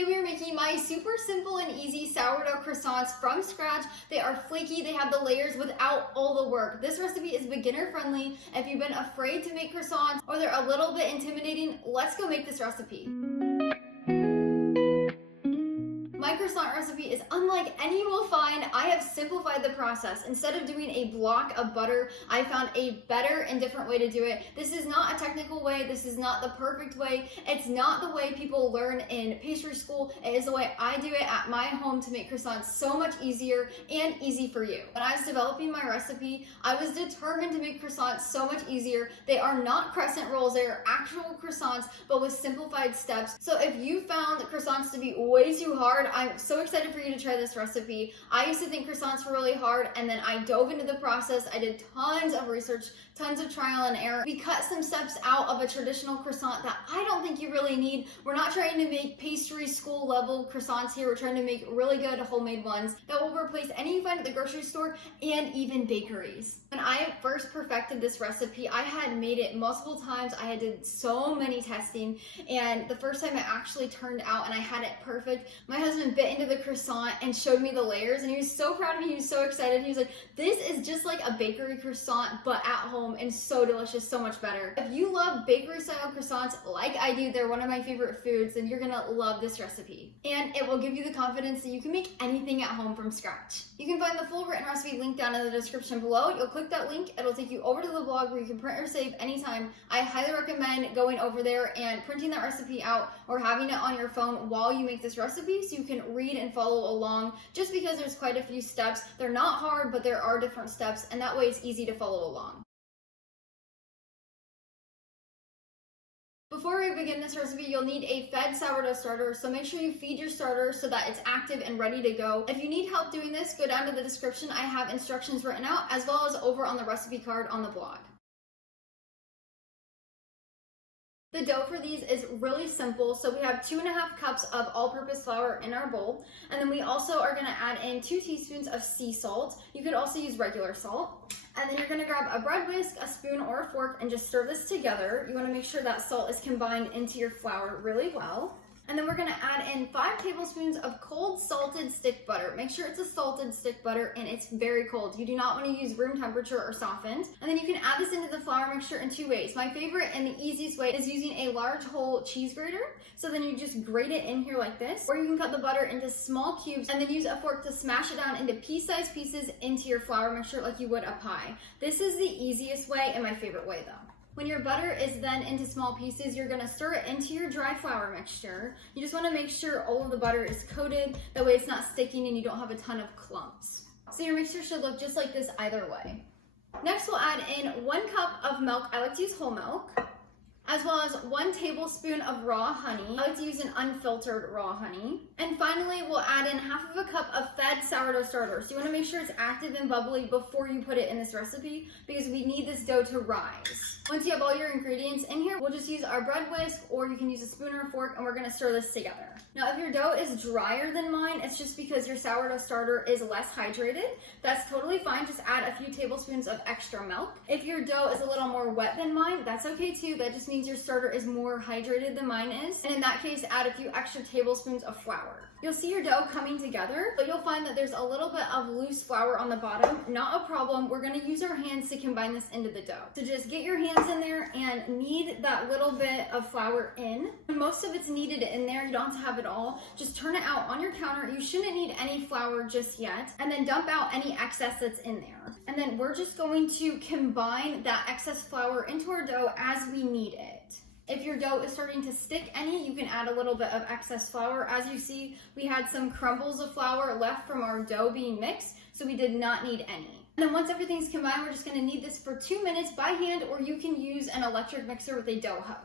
Today we are making my super simple and easy sourdough croissants from scratch. They are flaky, they have the layers without all the work. This recipe is beginner friendly. If you've been afraid to make croissants or they're a little bit intimidating, let's go make this recipe. My croissant recipe is unlike any you will find. I have simplified the process. Instead of doing a block of butter, I found a better and different way to do it. This is not a technical way. This is not the perfect way. It's not the way people learn in pastry school. It is the way I do it at my home to make croissants so much easier and easy for you. When I was developing my recipe, I was determined to make croissants so much easier. They are not crescent rolls. They are actual croissants, but with simplified steps. So if you found croissants to be way too hard, I'm so excited for you to try this recipe. I used to think croissants were really hard, and then I dove into the process. I did tons of research, tons of trial and error. We cut some steps out of a traditional croissant that I don't think you really need. We're not trying to make pastry school level croissants here. We're trying to make really good homemade ones that will replace any you find at the grocery store and even bakeries. When I first perfected this recipe, I had made it multiple times. I had did so many testing, and the first time it actually turned out and I had it perfect, my husband bit into the croissant and showed me the layers, and he was so proud of me. He was so excited. He was like, this is just like a bakery croissant but at home, and so delicious, so much better. If you love bakery style croissants like I do, they're one of my favorite foods, then you're gonna love this recipe. And it will give you the confidence that you can make anything at home from scratch. You can find the full written recipe linked down in the description below. You'll click that link, it'll take you over to the blog where you can print or save anytime. I highly recommend going over there and printing that recipe out or having it on your phone while you make this recipe so you can read and follow along, just because there's quite a few steps. They're not hard, but there are different steps, and that way it's easy to follow along. Before we begin this recipe, you'll need a fed sourdough starter, so make sure you feed your starter so that it's active and ready to go. If you need help doing this, go down to the description. I have instructions written out, as well as over on the recipe card on the blog. The dough for these is really simple. So we have 2.5 cups of all-purpose flour in our bowl, and then we also are gonna add in 2 teaspoons of sea salt. You could also use regular salt. And then you're gonna grab a bread whisk, a spoon, or a fork, and just stir this together. You wanna make sure that salt is combined into your flour really well. And then we're gonna add in 5 tablespoons of cold salted stick butter. Make sure it's a salted stick butter and it's very cold. You do not wanna use room temperature or softened. And then you can add this into the flour mixture in 2 ways. My favorite and the easiest way is using a large whole cheese grater. So then you just grate it in here like this, or you can cut the butter into small cubes and then use a fork to smash it down into pea-sized pieces into your flour mixture like you would a pie. This is the easiest way and my favorite way though. When your butter is then into small pieces, you're gonna stir it into your dry flour mixture. You just wanna make sure all of the butter is coated, that way it's not sticking and you don't have a ton of clumps. So your mixture should look just like this either way. Next, we'll add in 1 cup of milk. I like to use whole milk, as well as 1 tablespoon of raw honey. I like to use an unfiltered raw honey. And finally, we'll add in 1/2 cup of fed sourdough starter. So you wanna make sure it's active and bubbly before you put it in this recipe, because we need this dough to rise. Once you have all your ingredients in here, we'll just use our bread whisk, or you can use a spoon or a fork, and we're gonna stir this together. Now, if your dough is drier than mine, it's just because your sourdough starter is less hydrated. That's totally fine. Just add a few tablespoons of extra milk. If your dough is a little more wet than mine, that's okay too. That just means your starter is more hydrated than mine is. And in that case, add a few extra tablespoons of flour. You'll see your dough coming together, but you'll find that there's a little bit of loose flour on the bottom. Not a problem. We're gonna use our hands to combine this into the dough. So just get your hands in there and knead that little bit of flour in. When most of it's kneaded in there, you don't have to have it all. Just turn it out on your counter. You shouldn't need any flour just yet. And then dump out any excess that's in there. And then we're just going to combine that excess flour into our dough as we knead it. If your dough is starting to stick any, you can add a little bit of excess flour. As you see, we had some crumbles of flour left from our dough being mixed, so we did not need any. And then once everything's combined, we're just gonna knead this for 2 minutes by hand, or you can use an electric mixer with a dough hook.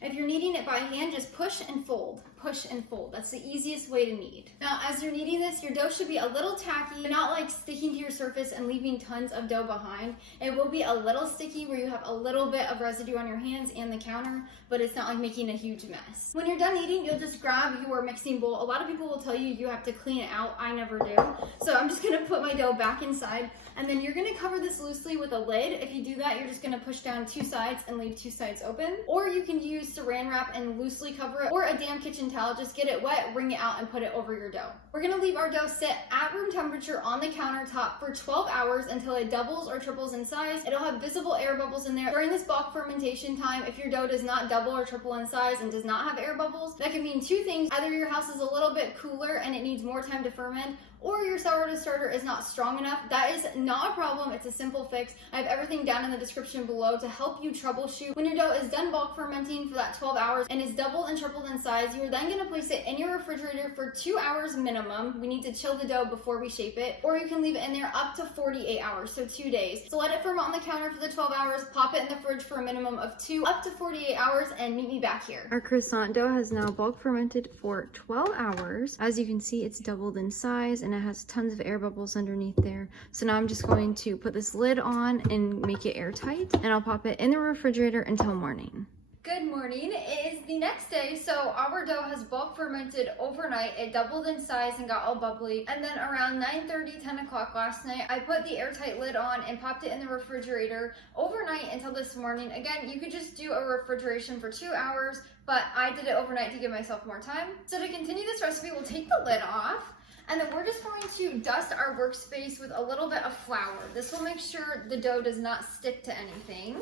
If you're kneading it by hand, just push and fold. Push and fold. That's the easiest way to knead. Now, as you're kneading this, your dough should be a little tacky, not like sticking to your surface and leaving tons of dough behind. It will be a little sticky where you have a little bit of residue on your hands and the counter, but it's not like making a huge mess. When you're done kneading, you'll just grab your mixing bowl. A lot of people will tell you you have to clean it out. I never do. So I'm just gonna put my dough back inside, and then you're gonna cover this loosely with a lid. If you do that, you're just gonna push down 2 sides and leave 2 sides open. Or you can use saran wrap and loosely cover it, or a damp kitchen towel, just get it wet, wring it out, and put it over your dough. We're gonna leave our dough sit at room temperature on the countertop for 12 hours until it doubles or triples in size. It'll have visible air bubbles in there. During this bulk fermentation time, if your dough does not double or triple in size and does not have air bubbles, that can mean two things. Either your house is a little bit cooler and it needs more time to ferment, or your sourdough starter is not strong enough. That is not a problem. It's a simple fix. I have everything down in the description below to help you troubleshoot. When your dough is done bulk fermenting for that 12 hours and is doubled and tripled in size, you are then gonna place it in your refrigerator for 2 hours minimum. We need to chill the dough before we shape it, or you can leave it in there up to 48 hours, so 2 days. So let it ferment on the counter for the 12 hours, pop it in the fridge for a minimum of 2 up to 48 hours, and meet me back here. Our croissant dough has now bulk fermented for 12 hours. As you can see, it's doubled in size and it has tons of air bubbles underneath there. So now I'm just going to put this lid on and make it airtight, and I'll pop it in the refrigerator until morning. Good morning. It is the next day, so our dough has bulk fermented overnight. It doubled in size and got all bubbly. And then around 9:30, 10 o'clock last night, I put the airtight lid on and popped it in the refrigerator overnight until this morning. Again, you could just do a refrigeration for 2 hours, but I did it overnight to give myself more time. So to continue this recipe, we'll take the lid off, and then we're just going to dust our workspace with a little bit of flour. This will make sure the dough does not stick to anything.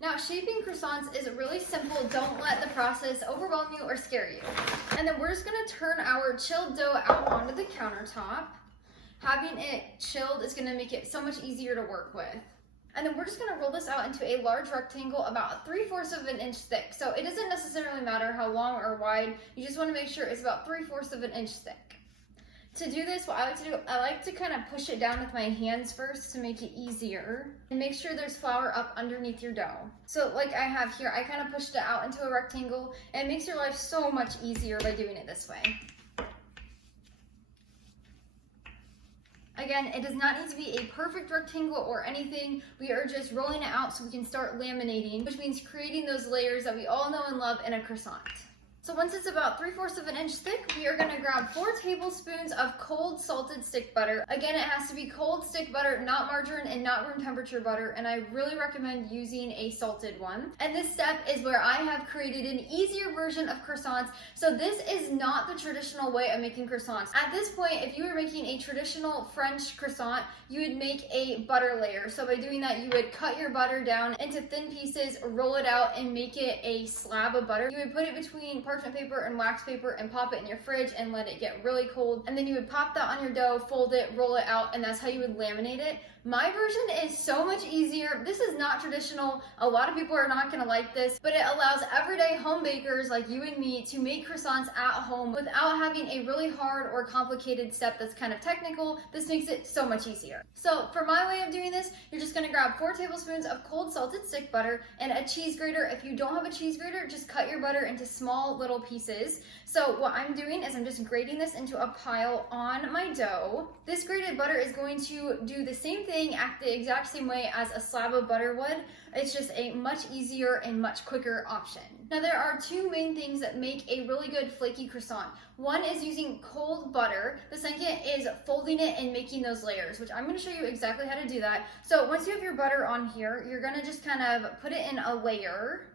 Now, shaping croissants is really simple. Don't let the process overwhelm you or scare you. And then we're just gonna turn our chilled dough out onto the countertop. Having it chilled is gonna make it so much easier to work with. And then we're just gonna roll this out into a large rectangle about 3/4 of an inch thick. So it doesn't necessarily matter how long or wide, you just wanna make sure it's about 3/4 of an inch thick. To do this, what I like to do, I like to kind of push it down with my hands first to make it easier, and make sure there's flour up underneath your dough. So like I have here, I kind of pushed it out into a rectangle, and it makes your life so much easier by doing it this way. Again, it does not need to be a perfect rectangle or anything. We are just rolling it out so we can start laminating, which means creating those layers that we all know and love in a croissant. So once it's about 3/4 of an inch thick, we are gonna grab 4 tablespoons of cold salted stick butter. Again, it has to be cold stick butter, not margarine and not room temperature butter, and I really recommend using a salted one. And this step is where I have created an easier version of croissants. So this is not the traditional way of making croissants. At this point, if you were making a traditional French croissant, you would make a butter layer. So by doing that, you would cut your butter down into thin pieces, roll it out, and make it a slab of butter. You would put it between parchment paper and wax paper and pop it in your fridge and let it get really cold. And then you would pop that on your dough, fold it, roll it out, and that's how you would laminate it. My version is so much easier. This is not traditional. A lot of people are not gonna like this, but it allows everyday home bakers like you and me to make croissants at home without having a really hard or complicated step that's kind of technical. This makes it so much easier. So for my way of doing this, you're just gonna grab 4 tablespoons of cold salted stick butter and a cheese grater. If you don't have a cheese grater, just cut your butter into small little pieces. So what I'm doing is I'm just grating this into a pile on my dough. This grated butter is going to do the same thing, act the exact same way as a slab of butter would. It's just a much easier and much quicker option. Now there are 2 main things that make a really good flaky croissant. One is using cold butter. The second is folding it and making those layers, which I'm gonna show you exactly how to do that. So once you have your butter on here, you're gonna just kind of put it in a layer.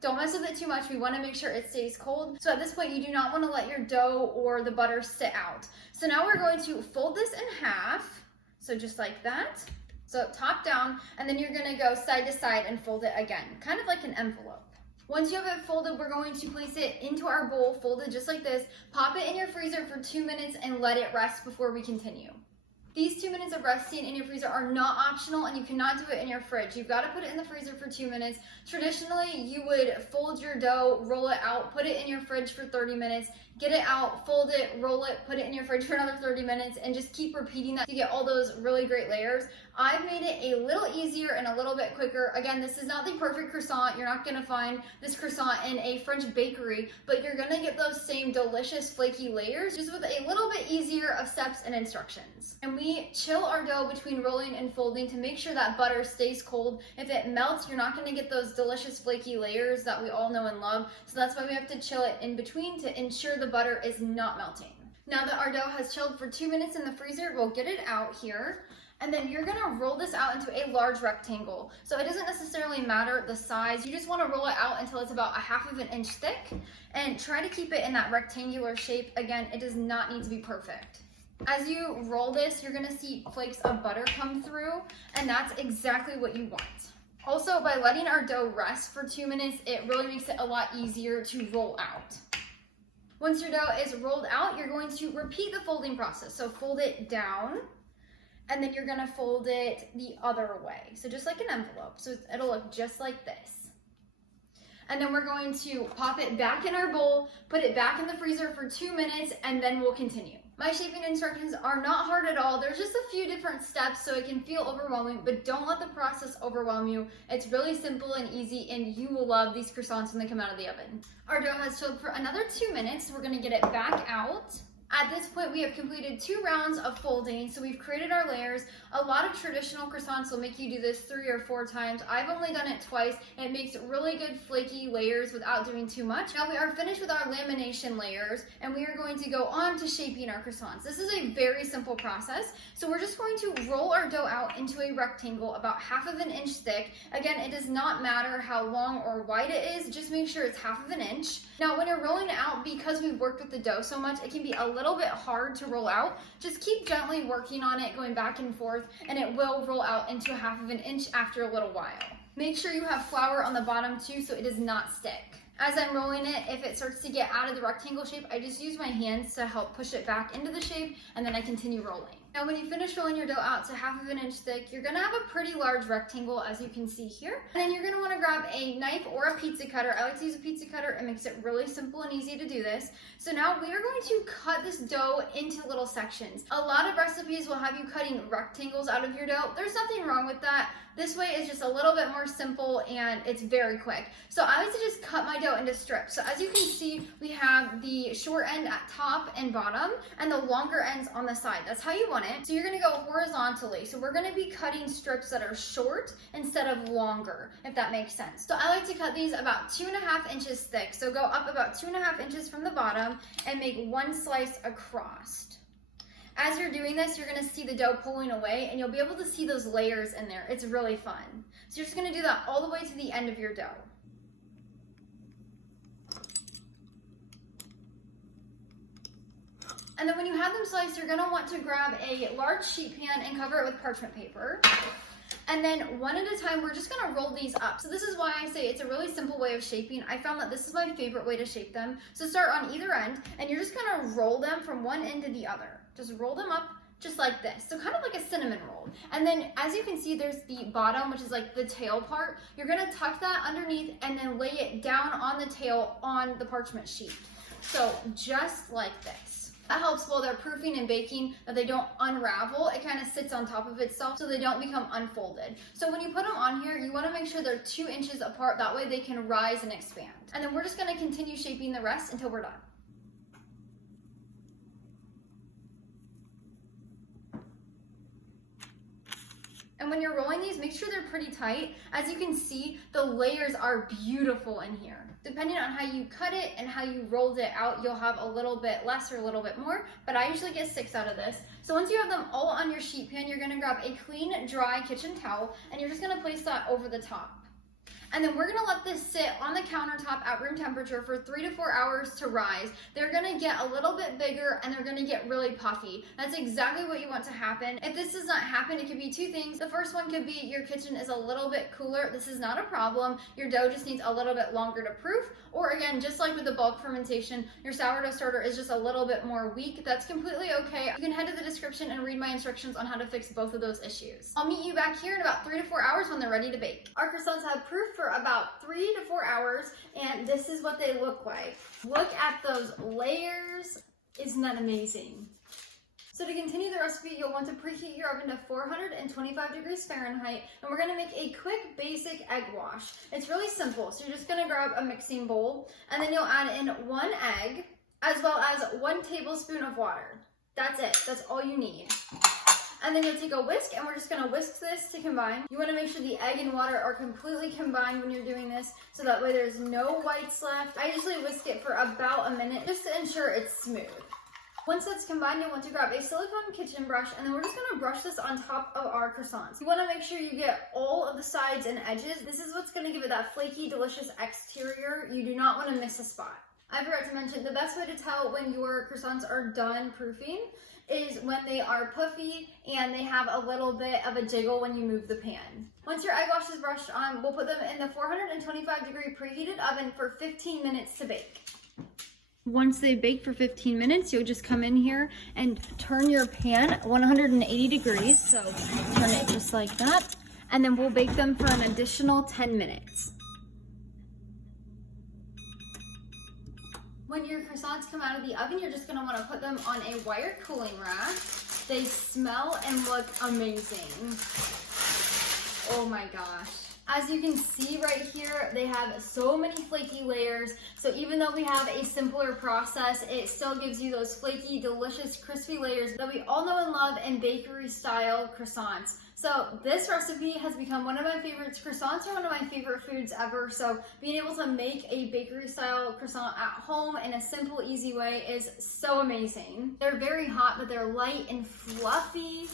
Don't mess with it too much. We want to make sure it stays cold. So at this point, you do not want to let your dough or the butter sit out. So now we're going to fold this in half. So just like that. So top down, and then you're going to go side to side and fold it again, kind of like an envelope. Once you have it folded, we're going to place it into our bowl, folded just like this. Pop it in your freezer for 2 minutes and let it rest before we continue. These 2 minutes of resting in your freezer are not optional, and you cannot do it in your fridge. You've got to put it in the freezer for 2 minutes. Traditionally, you would fold your dough, roll it out, put it in your fridge for 30 minutes, get it out, fold it, roll it, put it in your fridge for another 30 minutes, and just keep repeating that to get all those really great layers. I've made it a little easier and a little bit quicker. Again, this is not the perfect croissant. You're not gonna find this croissant in a French bakery, but you're gonna get those same delicious flaky layers, just with a little bit easier of steps and instructions. And we chill our dough between rolling and folding to make sure that butter stays cold. If it melts, you're not gonna get those delicious flaky layers that we all know and love. So that's why we have to chill it in between to ensure the butter is not melting. Now that our dough has chilled for 2 minutes in the freezer, we'll get it out here. And then you're gonna roll this out into a large rectangle. So it doesn't necessarily matter the size. You just wanna roll it out until it's about 1/2 inch thick and try to keep it in that rectangular shape. Again, it does not need to be perfect. As you roll this, you're gonna see flakes of butter come through, and that's exactly what you want. Also, by letting our dough rest for 2 minutes, it really makes it a lot easier to roll out. Once your dough is rolled out, you're going to repeat the folding process. So fold it down, and then you're gonna fold it the other way. So just like an envelope, so it'll look just like this. And then we're going to pop it back in our bowl, put it back in the freezer for 2 minutes, and then we'll continue. My shaping instructions are not hard at all. There's just a few different steps, so it can feel overwhelming, but don't let the process overwhelm you. It's really simple and easy, and you will love these croissants when they come out of the oven. Our dough has chilled for another 2 minutes, so we're gonna get it back out. At this point, we have completed 2 rounds of folding, so we've created our layers. A lot of traditional croissants will make you do this 3 or 4 times. I've only done it twice, and it makes really good flaky layers without doing too much. Now we are finished with our lamination layers, and we are going to go on to shaping our croissants. This is a very simple process, so we're just going to roll our dough out into a rectangle about 1/2 inch thick. Again, it does not matter how long or wide it is, just make sure it's 1/2 inch. Now when you're rolling it out, because we've worked with the dough so much, it can be a little bit hard to roll out. Just keep gently working on it, going back and forth, and it will roll out into 1/2 inch after a little while. Make sure you have flour on the bottom too, so it does not stick. As I'm rolling it, if it starts to get out of the rectangle shape, I just use my hands to help push it back into the shape, and then I continue rolling. Now when you finish rolling your dough out to 1/2 inch thick, you're gonna have a pretty large rectangle, as you can see here. And then you're gonna wanna grab a knife or a pizza cutter. I like to use a pizza cutter. It makes it really simple and easy to do this. So now we are going to cut this dough into little sections. A lot of recipes will have you cutting rectangles out of your dough. There's nothing wrong with that. This way is just a little bit more simple, and it's very quick. So I like to just cut my dough into strips. So as you can see, we have the short end at top and bottom, and the longer ends on the side. That's how you want it. So you're gonna go horizontally. So we're gonna be cutting strips that are short instead of longer, if that makes sense. So I like to cut these about 2.5 inches thick. So go up about 2.5 inches from the bottom and make 1 slice across. As you're doing this, you're gonna see the dough pulling away, and you'll be able to see those layers in there. It's really fun. So you're just gonna do that all the way to the end of your dough. And then when you have them sliced, you're gonna want to grab a large sheet pan and cover it with parchment paper. And then one at a time, we're just gonna roll these up. So this is why I say it's a really simple way of shaping. I found that this is my favorite way to shape them. So start on either end, and you're just gonna roll them from one end to the other. Just roll them up just like this. So kind of like a cinnamon roll. And then as you can see, there's the bottom, which is like the tail part. You're gonna tuck that underneath and then lay it down on the tail on the parchment sheet. So just like this. That helps while they're proofing and baking that they don't unravel. It kind of sits on top of itself so they don't become unfolded. So when you put them on here, you want to make sure they're 2 inches apart. That way they can rise and expand. And then we're just going to continue shaping the rest until we're done. And when you're rolling these, make sure they're pretty tight. As you can see, the layers are beautiful in here. Depending on how you cut it and how you rolled it out, you'll have a little bit less or a little bit more, but I usually get 6 out of this. So once you have them all on your sheet pan, you're gonna grab a clean, dry kitchen towel, and you're just gonna place that over the top. And then we're gonna let this sit on the countertop at room temperature for 3 to 4 hours to rise. They're gonna get a little bit bigger, and they're gonna get really puffy. That's exactly what you want to happen. If this does not happen, it could be 2 things. The first one could be your kitchen is a little bit cooler. This is not a problem. Your dough just needs a little bit longer to proof. Or again, just like with the bulk fermentation, your sourdough starter is just a little bit more weak. That's completely okay. You can head to the description and read my instructions on how to fix both of those issues. I'll meet you back here in about 3 to 4 hours when they're ready to bake. Our croissants have proof for about 3 to 4 hours, and this is what they look like. Look at those layers. Isn't that amazing? So to continue the recipe, you'll want to preheat your oven to 425 degrees Fahrenheit, and we're gonna make a quick basic egg wash. It's really simple. So you're just gonna grab a mixing bowl, and then you'll add in 1 egg, as well as 1 tablespoon of water. That's it, that's all you need. And then you'll take a whisk, and we're just gonna whisk this to combine. You wanna make sure the egg and water are completely combined when you're doing this, so that way there's no whites left. I usually whisk it for about a minute, just to ensure it's smooth. Once that's combined, you'll want to grab a silicone kitchen brush, and then we're just gonna brush this on top of our croissants. You wanna make sure you get all of the sides and edges. This is what's gonna give it that flaky, delicious exterior. You do not wanna miss a spot. I forgot to mention, the best way to tell when your croissants are done proofing is when they are puffy and they have a little bit of a jiggle when you move the pan. Once your egg wash is brushed on, we'll put them in the 425-degree preheated oven for 15 minutes to bake. Once they bake for 15 minutes, you'll just come in here and turn your pan 180 degrees. So turn it just like that. And then we'll bake them for an additional 10 minutes. When your croissants come out of the oven, you're just gonna wanna put them on a wire cooling rack. They smell and look amazing. Oh my gosh. As you can see right here, they have so many flaky layers. So even though we have a simpler process, it still gives you those flaky, delicious, crispy layers that we all know and love in bakery style croissants. So this recipe has become one of my favorites. Croissants are one of my favorite foods ever. So being able to make a bakery style croissant at home in a simple, easy way is so amazing. They're very hot, but they're light and fluffy.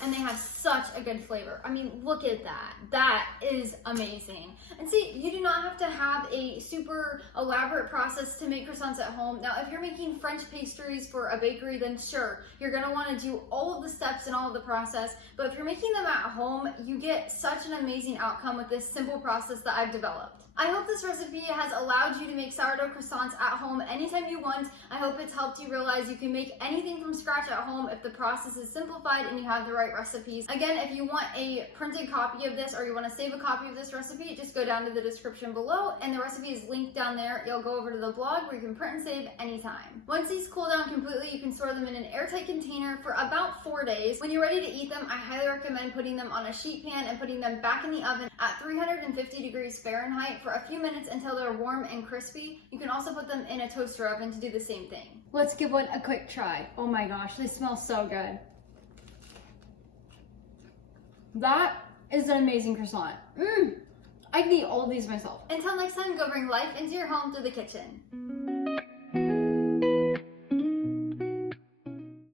And they have such a good flavor. I mean, look at that. That is amazing. And see, you do not have to have a super elaborate process to make croissants at home. Now, if you're making French pastries for a bakery, then sure, you're gonna wanna do all of the steps and all of the process. But if you're making them at home, you get such an amazing outcome with this simple process that I've developed. I hope this recipe has allowed you to make sourdough croissants at home anytime you want. I hope it's helped you realize you can make anything from scratch at home if the process is simplified and you have the right recipes. Again, if you want a printed copy of this or you want to save a copy of this recipe, just go down to the description below and the recipe is linked down there. You'll go over to the blog where you can print and save anytime. Once these cool down completely, you can store them in an airtight container for about 4 days. When you're ready to eat them, I highly recommend putting them on a sheet pan and putting them back in the oven at 350 degrees Fahrenheit for a few minutes until they're warm and crispy. You can also put them in a toaster oven to do the same thing. Let's give one a quick try. Oh my gosh, they smell so good. That is an amazing croissant. I can eat all of these myself. Until next time, go bring life into your home through the kitchen.